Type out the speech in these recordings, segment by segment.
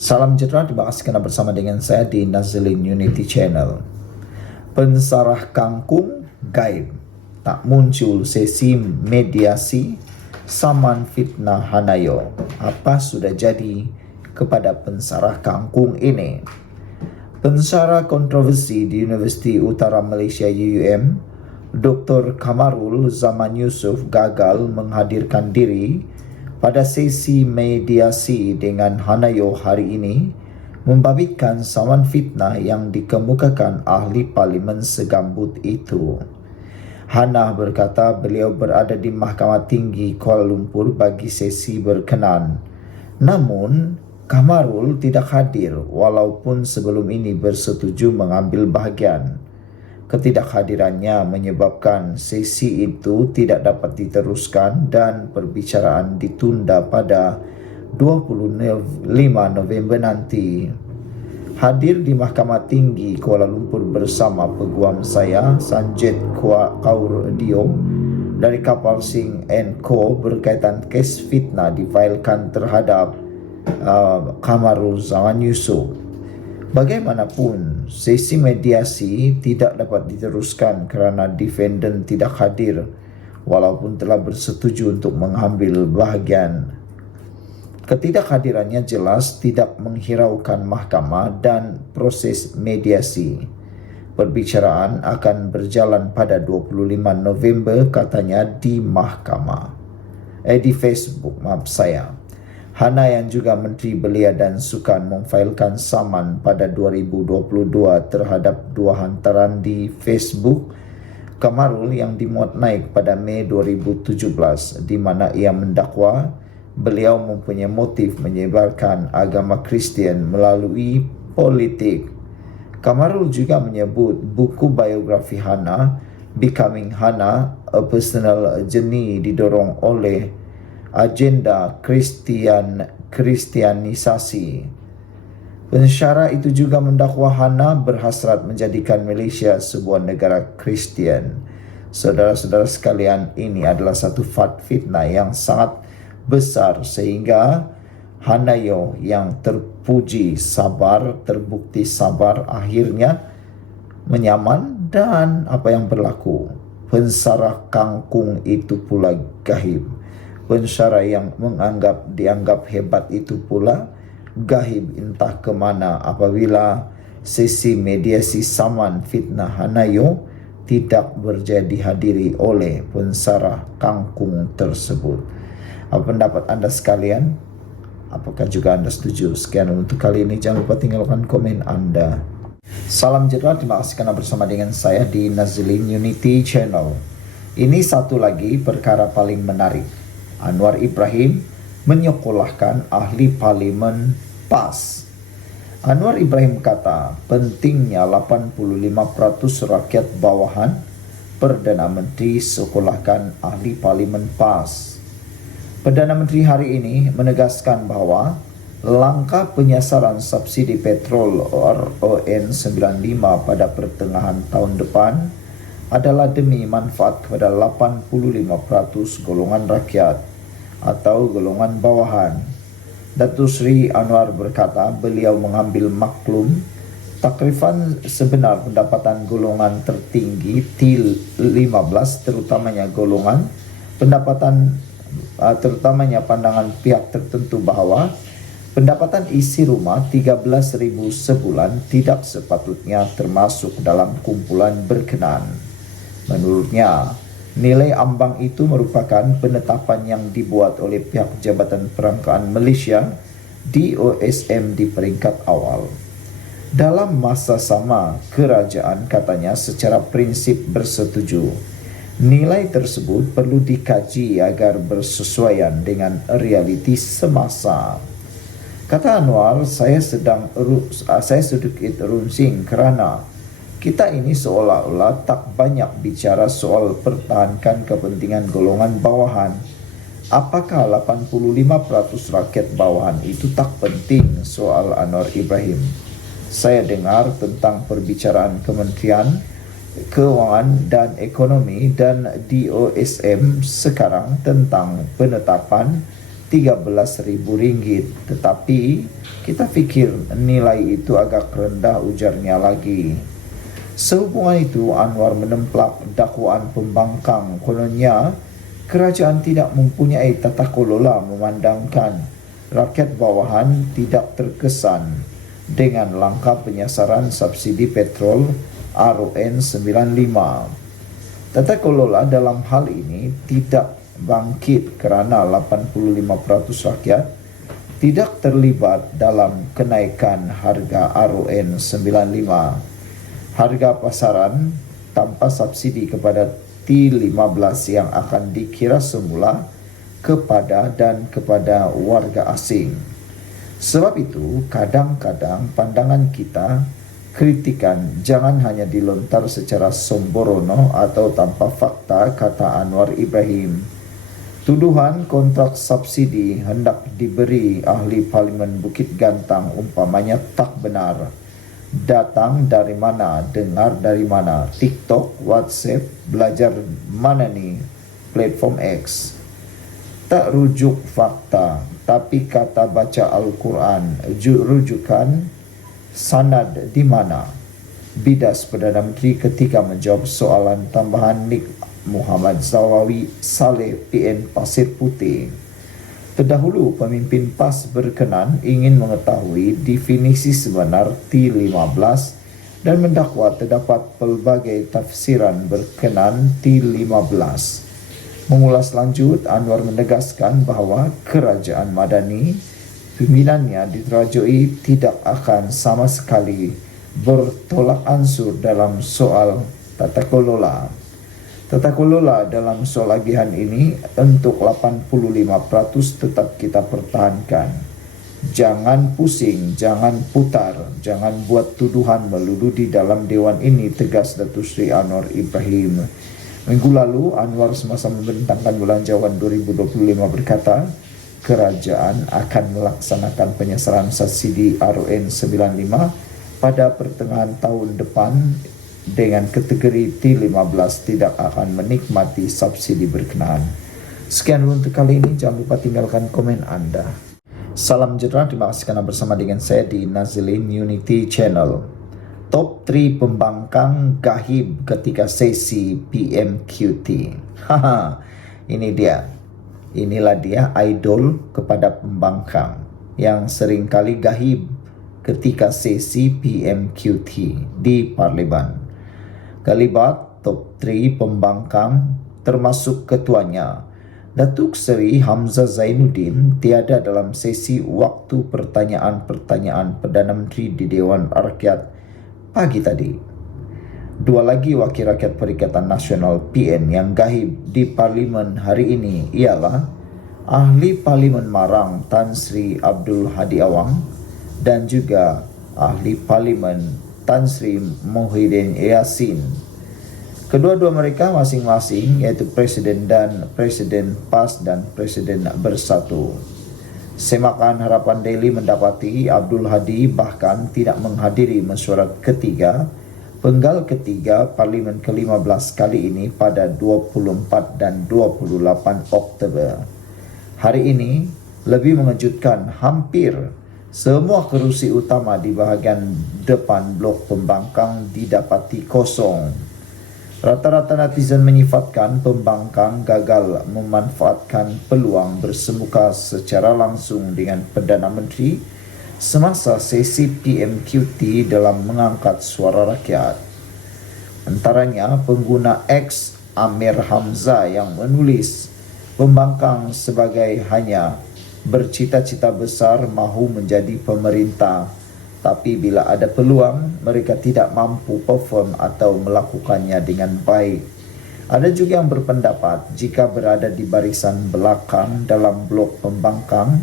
Salam sejahtera, terima kasih kerana bersama dengan saya di Nazlin Unity Channel. Pensarah kangkung gaib, tak muncul sesi mediasi, saman fitnah Hanayo. Apa sudah jadi kepada pensarah kangkung ini? Pensarah kontroversi di Universiti Utara Malaysia UUM, Dr. Kamarul Zaman Yusof gagal menghadirkan diri pada sesi mediasi dengan Hanayo hari ini, membabitkan saman fitnah yang dikemukakan ahli parlimen segambut itu. Hana berkata beliau berada di Mahkamah Tinggi Kuala Lumpur bagi sesi berkenan. Namun, Kamarul tidak hadir walaupun sebelum ini bersetuju mengambil bahagian. Ketidakhadirannya menyebabkan sesi itu tidak dapat diteruskan dan perbicaraan ditunda pada 25 November nanti. Hadir di Mahkamah Tinggi Kuala Lumpur bersama peguam saya, Sanjit Kaur Dio dari Kapal Singh & Co berkaitan kes fitnah difailkan terhadap Kamarul Zaman Yusof. Bagaimanapun, sesi mediasi tidak dapat diteruskan kerana defendant tidak hadir walaupun telah bersetuju untuk mengambil bahagian. Ketidakhadirannya jelas tidak menghiraukan mahkamah dan proses mediasi. Perbicaraan akan berjalan pada 25 November katanya di Facebook, maaf saya. Hana yang juga Menteri Belia dan Sukan memfailkan saman pada 2022 terhadap dua hantaran di Facebook Kamarul yang dimuat naik pada Mei 2017 di mana ia mendakwa beliau mempunyai motif menyebarkan agama Kristian melalui politik. Kamarul juga menyebut buku biografi Hana, Becoming Hana, A Personal Journey didorong oleh agenda Kristianisasi. Pensyarah itu juga mendakwa Hana berhasrat menjadikan Malaysia sebuah negara Kristian. Saudara-saudara sekalian, ini adalah satu fitnah yang sangat besar sehingga Hanayo yang terbukti sabar akhirnya menyaman dan apa yang berlaku. Pensarah kangkung itu pula gahib. Pensyarah yang dianggap hebat itu pula gahib entah ke mana apabila sesi mediasi saman fitnah Hanayo tidak berjadi hadiri oleh pensarah kangkung tersebut. Apa pendapat anda sekalian? Apakah juga anda setuju? Sekian untuk kali ini, jangan lupa tinggalkan komen anda. Salam sejahtera, terima kasih kerana bersama dengan saya di Nazlin Unity Channel. Ini satu lagi perkara paling menarik. Anwar Ibrahim menyekolahkan ahli parlimen PAS. Anwar Ibrahim kata pentingnya 85% rakyat bawahan Perdana Menteri sekolahkan ahli parlimen PAS. Perdana Menteri hari ini menegaskan bahawa langkah penyasaran subsidi petrol RON95 pada pertengahan tahun depan adalah demi manfaat kepada 85% golongan rakyat atau golongan bawahan. Datuk Seri Anwar berkata beliau mengambil maklum takrifan sebenar pendapatan golongan tertinggi T15 terutamanya golongan pendapatan terutamanya pandangan pihak tertentu bahawa pendapatan isi rumah 13,000 sebulan tidak sepatutnya termasuk dalam kumpulan berkenaan. Menurutnya, nilai ambang itu merupakan penetapan yang dibuat oleh pihak Jabatan Perangkaan Malaysia DOSM di peringkat awal. Dalam masa sama, kerajaan katanya secara prinsip bersetuju. Nilai tersebut perlu dikaji agar bersesuaian dengan realiti semasa. Kata Anwar, saya sedikit runsing kerana kita ini seolah-olah tak banyak bicara soal pertahankan kepentingan golongan bawahan. Apakah 85% rakyat bawahan itu tak penting? Soal Anwar Ibrahim. Saya dengar tentang perbicaraan Kementerian Kewangan dan Ekonomi dan DOSM sekarang tentang penetapan Rp13.000. Tetapi kita pikir nilai itu agak rendah, ujarnya lagi. Sehubungan itu, Anwar menemplak dakwaan pembangkang. Kononnya, kerajaan tidak mempunyai tata kelola memandangkan rakyat bawahan tidak terkesan dengan langkah penyasaran subsidi petrol RON 95. Tata kelola dalam hal ini tidak bangkit kerana 85% rakyat tidak terlibat dalam kenaikan harga RON 95. Harga pasaran tanpa subsidi kepada T15 yang akan dikira semula kepada warga asing. Sebab itu, kadang-kadang pandangan kita, kritikan jangan hanya dilontar secara sembrono atau tanpa fakta, kata Anwar Ibrahim. Tuduhan kontrak subsidi hendak diberi ahli Parlimen Bukit Gantang umpamanya tak benar. Datang dari mana, dengar dari mana, TikTok, WhatsApp, belajar mana nih, platform X. Tak rujuk fakta, tapi kata baca Al-Quran, rujukan sanad di mana? Bidas Perdana Menteri ketika menjawab soalan tambahan Nik Muhammad Zawawi Saleh PN Pasir Putih. Terdahulu, pemimpin PAS berkenan ingin mengetahui definisi sebenar T15 dan mendakwa terdapat pelbagai tafsiran berkenan T15. Mengulas lanjut, Anwar menegaskan bahawa kerajaan Madani, pimpinannya diterajui tidak akan sama sekali bertolak ansur dalam soal tata kelola. Tata kelola dalam soal agihan ini untuk 85% tetap kita pertahankan. Jangan pusing, jangan putar, jangan buat tuduhan melulu di dalam dewan ini, tegas Datuk Seri Anwar Ibrahim. Minggu lalu, Anwar semasa membentangkan belanjawan 2025 berkata, kerajaan akan melaksanakan penyasaran subsidi RON 95 pada pertengahan tahun depan dengan kategori T15 tidak akan menikmati subsidi berkenaan. Sekian untuk kali ini, jangan lupa tinggalkan komen Anda. Salam sejahtera, terima kasih kerana bersama dengan saya di Nazilin Unity Channel. Top 3 pembangkang gahib ketika sesi PMQT. Ini dia. Inilah dia idol kepada pembangkang yang seringkali gahib ketika sesi PMQT di Parlimen. Kalibat top 3 pembangkang termasuk ketuanya, Datuk Seri Hamzah Zainuddin, tiada dalam sesi waktu pertanyaan-pertanyaan Perdana Menteri di Dewan Rakyat pagi tadi. Dua lagi wakil rakyat Perikatan Nasional PN yang gahib di Parlimen hari ini ialah Ahli Parlimen Marang Tan Sri Abdul Hadi Awang dan juga Ahli Parlimen Tan Sri Muhyiddin Yassin. Kedua-dua mereka masing-masing iaitu Presiden PAS dan Presiden Bersatu. Semakan Harapan Daily mendapati Abdul Hadi bahkan tidak menghadiri mesyuarat ketiga, penggal ketiga Parlimen ke-15 kali ini pada 24 dan 28 Oktober. Hari ini, lebih mengejutkan, hampir semua kerusi utama di bahagian depan blok pembangkang didapati kosong. Rata-rata netizen menyifatkan pembangkang gagal memanfaatkan peluang bersemuka secara langsung dengan Perdana Menteri semasa sesi PMQT dalam mengangkat suara rakyat. Antaranya pengguna X Amir Hamzah yang menulis pembangkang sebagai hanya bercita-cita besar mahu menjadi pemerintah, tapi bila ada peluang, mereka tidak mampu perform atau melakukannya dengan baik. Ada juga yang berpendapat jika berada di barisan belakang dalam blok pembangkang,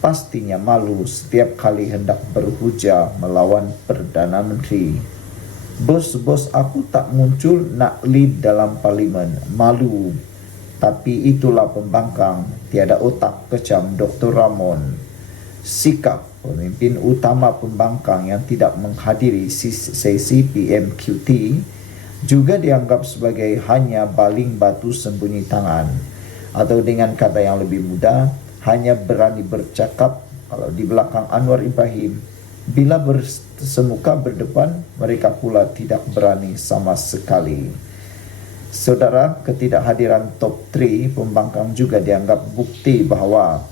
pastinya malu setiap kali hendak berhujah melawan Perdana Menteri. Bos-bos aku tak muncul nak lead dalam parlimen, malu. Tapi itulah pembangkang, tiada otak, kecam Dr. Ramon. Sikap pemimpin utama pembangkang yang tidak menghadiri sesi PMQT juga dianggap sebagai hanya baling batu sembunyi tangan, atau dengan kata yang lebih mudah, hanya berani bercakap. Kalau di belakang Anwar Ibrahim, bila bersemuka berdepan, mereka pula tidak berani sama sekali. Saudara, ketidakhadiran top 3 pembangkang juga dianggap bukti bahawa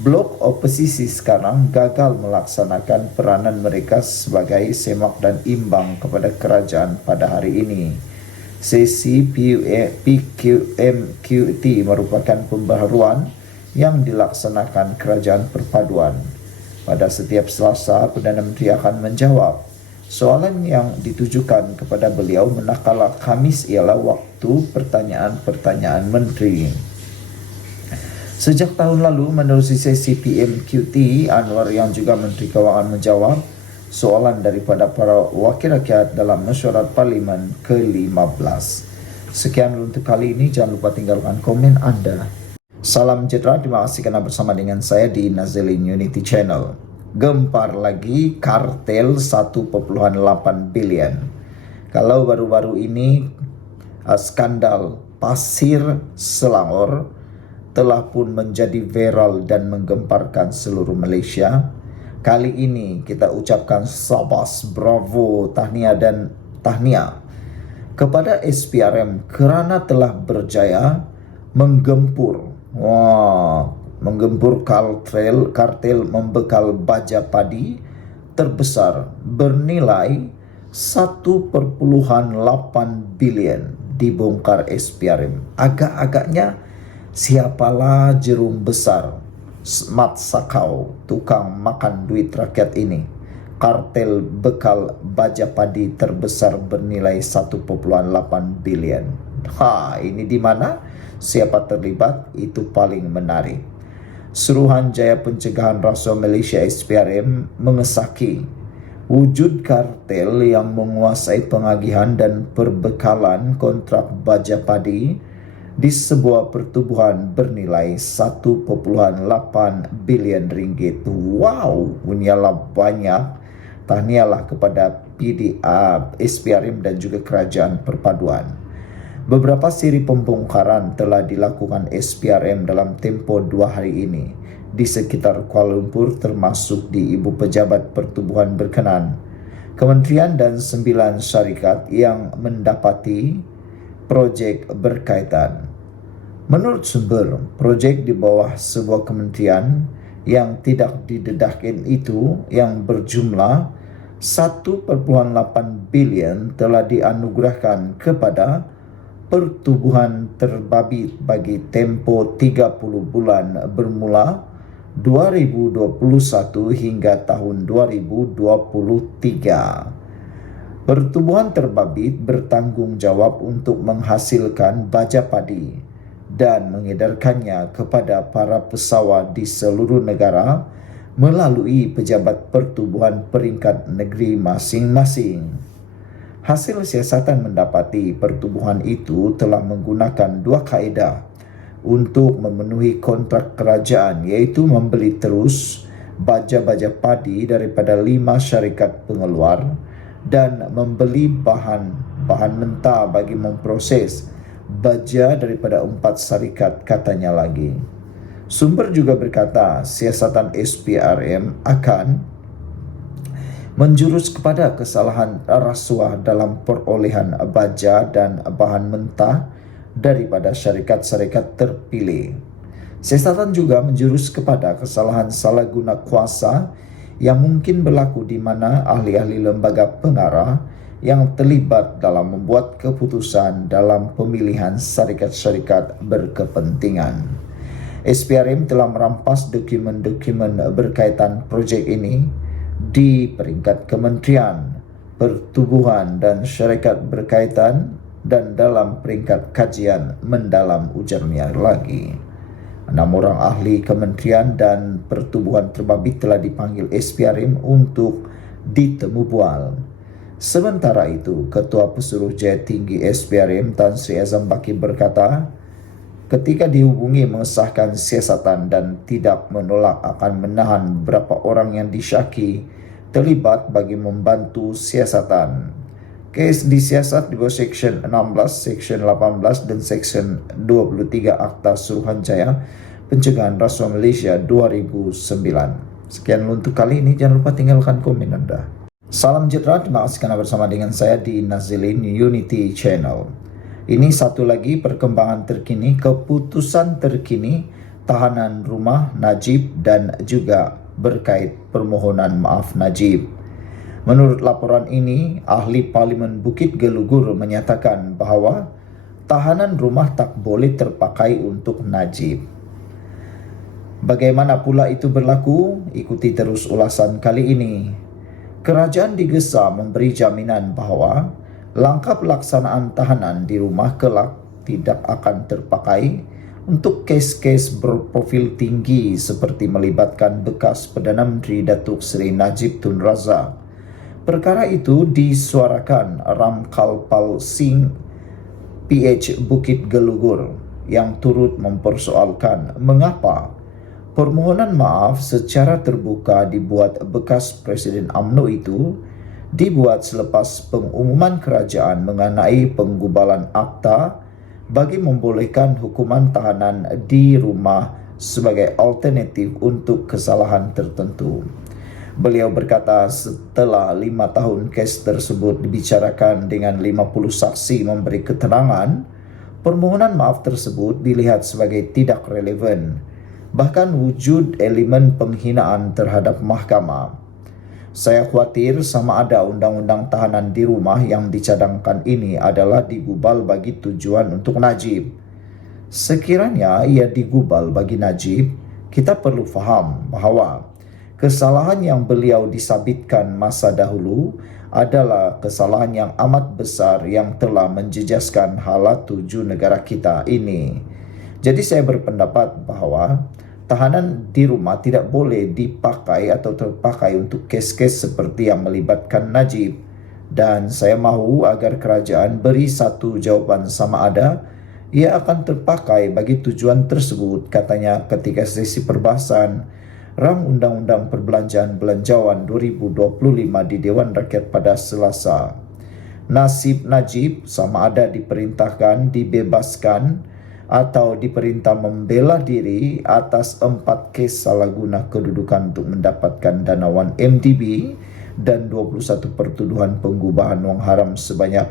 blok oposisi sekarang gagal melaksanakan peranan mereka sebagai semak dan imbang kepada kerajaan pada hari ini. Sesi PQMQT merupakan pembaharuan yang dilaksanakan kerajaan perpaduan. Pada setiap Selasa, Perdana Menteri akan menjawab soalan yang ditujukan kepada beliau, manakala Khamis ialah waktu pertanyaan-pertanyaan menteri. Sejak tahun lalu, menerusi sesi PMQT, Anwar yang juga Menteri Kewangan menjawab soalan daripada para wakil rakyat dalam mesyuarat Parlimen ke-15. Sekian untuk kali ini, jangan lupa tinggalkan komen anda. Salam sejahtera, terima kasih kerana bersama dengan saya di Nazilin Unity Channel. Gempar lagi kartel 1.8 bilion. Kalau baru-baru ini skandal pasir Selangor telah pun menjadi viral dan menggemparkan seluruh Malaysia, kali ini kita ucapkan sabas, bravo, tahniah dan tahniah kepada SPRM kerana telah berjaya menggempur kartel membekal baja padi terbesar bernilai 1.8 bilion dibongkar SPRM. Agak-agaknya siapalah jerum besar Mat Sakau, tukang makan duit rakyat ini? Kartel bekal baja padi terbesar bernilai 1.8 bilion. Ini di mana? Siapa terlibat? Itu paling menarik. Suruhanjaya Pencegahan Rasuah Malaysia SPRM mengesaki wujud kartel yang menguasai pengagihan dan perbekalan kontrak baja padi di sebuah pertubuhan bernilai 1.8 bilion ringgit. Wow, punyalah banyak. Tahniahlah kepada SPRM dan juga Kerajaan Perpaduan. Beberapa siri pembongkaran telah dilakukan SPRM dalam tempoh 2 hari ini di sekitar Kuala Lumpur, termasuk di Ibu Pejabat Pertubuhan berkenan, kementerian dan 9 syarikat yang mendapati projek berkaitan. Menurut sumber, projek di bawah sebuah kementerian yang tidak didedahkan itu yang berjumlah 1.8 bilion telah dianugerahkan kepada Pertubuhan Terbabit bagi tempoh 30 bulan bermula 2021 hingga tahun 2023. Pertubuhan Terbabit bertanggungjawab untuk menghasilkan baja padi dan mengedarkannya kepada para pesawat di seluruh negara melalui pejabat pertubuhan peringkat negeri masing-masing. Hasil siasatan mendapati pertubuhan itu telah menggunakan 2 kaedah untuk memenuhi kontrak kerajaan, iaitu membeli terus baja-baja padi daripada 5 syarikat pengeluar dan membeli bahan mentah bagi memproses baja daripada 4 syarikat, katanya lagi. Sumber juga berkata siasatan SPRM akan menjurus kepada kesalahan rasuah dalam perolehan baja dan bahan mentah daripada syarikat-syarikat terpilih. Siasatan juga menjurus kepada kesalahan salah guna kuasa yang mungkin berlaku di mana ahli-ahli lembaga pengarah yang terlibat dalam membuat keputusan dalam pemilihan syarikat-syarikat berkepentingan. SPRM telah merampas dokumen-dokumen berkaitan projek ini di peringkat kementerian, pertubuhan dan syarikat berkaitan dan dalam peringkat kajian mendalam, ujarnya lagi. 6 orang ahli kementerian dan pertubuhan terbabit telah dipanggil SPRM untuk ditemu bual. Sementara itu, Ketua Pesuruhjaya Tinggi SPRM Tan Sri Azam Baki berkata, ketika dihubungi mengesahkan siasatan dan tidak menolak akan menahan beberapa orang yang disyaki terlibat bagi membantu siasatan. Kes disiasat di bawah Seksyen 16, Seksyen 18 dan Seksyen 23 Akta Suruhanjaya Pencegahan Rasuah Malaysia 2009. Sekian untuk kali ini, jangan lupa tinggalkan komen Anda. Salam sejahtera, terima kasih karena bersama dengan saya di Nazilin Unity Channel. Ini satu lagi perkembangan terkini, keputusan terkini tahanan rumah Najib dan juga berkait permohonan maaf Najib. Menurut laporan ini, ahli Parlimen Bukit Gelugur menyatakan bahawa tahanan rumah tak boleh terpakai untuk Najib. Bagaimana pula itu berlaku? Ikuti terus ulasan kali ini. Kerajaan digesa memberi jaminan bahawa langkah pelaksanaan tahanan di rumah kelak tidak akan terpakai untuk kes-kes berprofil tinggi seperti melibatkan bekas Perdana Menteri Datuk Seri Najib Tun Razak. Perkara itu disuarakan Ramkalpal Singh PH Bukit Gelugur yang turut mempersoalkan mengapa permohonan maaf secara terbuka dibuat bekas Presiden UMNO itu dibuat selepas pengumuman kerajaan mengenai penggubalan akta bagi membolehkan hukuman tahanan di rumah sebagai alternatif untuk kesalahan tertentu. Beliau berkata setelah 5 tahun kes tersebut dibicarakan dengan 50 saksi memberi keterangan, permohonan maaf tersebut dilihat sebagai tidak relevan. Bahkan wujud elemen penghinaan terhadap mahkamah. Saya khawatir sama ada undang-undang tahanan di rumah yang dicadangkan ini adalah digubal bagi tujuan untuk Najib. Sekiranya ia digubal bagi Najib, kita perlu faham bahawa kesalahan yang beliau disabitkan masa dahulu adalah kesalahan yang amat besar yang telah menjejaskan halat tuju negara kita ini. Jadi saya berpendapat bahawa tahanan di rumah tidak boleh dipakai atau terpakai untuk kes-kes seperti yang melibatkan Najib. Dan saya mahu agar kerajaan beri satu jawapan sama ada ia akan terpakai bagi tujuan tersebut, katanya ketika sesi perbahasan Rang Undang-Undang Perbelanjaan Belanjawan 2025 di Dewan Rakyat pada Selasa. Nasib Najib sama ada diperintahkan dibebaskan atau diperintah membela diri atas 4 kes salah guna kedudukan untuk mendapatkan dana 1MDB dan 21 pertuduhan penggubahan wang haram sebanyak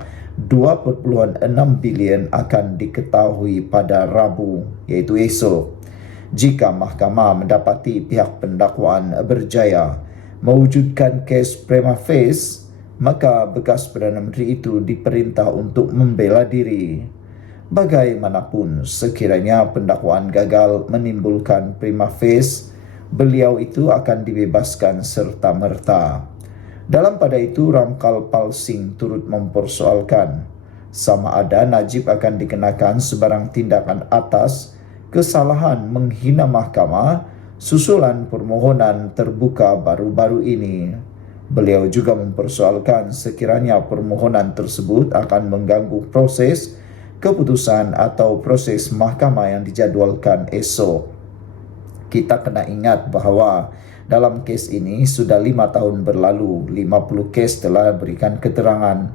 2.6 bilion akan diketahui pada Rabu, iaitu esok. Jika mahkamah mendapati pihak pendakwaan berjaya mewujudkan kes prima facie, maka bekas Perdana Menteri itu diperintah untuk membela diri. Bagaimanapun, sekiranya pendakwaan gagal menimbulkan prima facie, beliau itu akan dibebaskan serta-merta. Dalam pada itu, Ramkalpal Singh turut mempersoalkan sama ada Najib akan dikenakan sebarang tindakan atas kesalahan menghina mahkamah susulan permohonan terbuka baru-baru ini. Beliau juga mempersoalkan sekiranya permohonan tersebut akan mengganggu proses keputusan atau proses mahkamah yang dijadwalkan esok. Kita kena ingat bahawa dalam kes ini sudah 5 tahun berlalu, 50 kes telah berikan keterangan.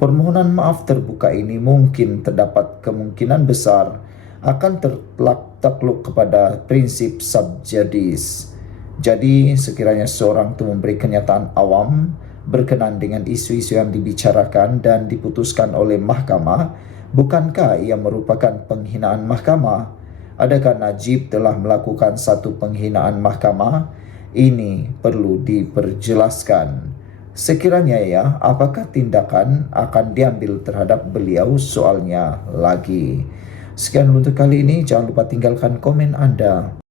Permohonan maaf terbuka ini mungkin terdapat kemungkinan besar akan tertakluk kepada prinsip subjudice. Jadi sekiranya seorang itu memberi kenyataan awam berkenaan dengan isu-isu yang dibicarakan dan diputuskan oleh mahkamah, bukankah ia merupakan penghinaan mahkamah? Adakah Najib telah melakukan satu penghinaan mahkamah? Ini perlu diperjelaskan. Sekiranya ya, apakah tindakan akan diambil terhadap beliau soalnya lagi. Sekian untuk kali ini, jangan lupa tinggalkan komen Anda.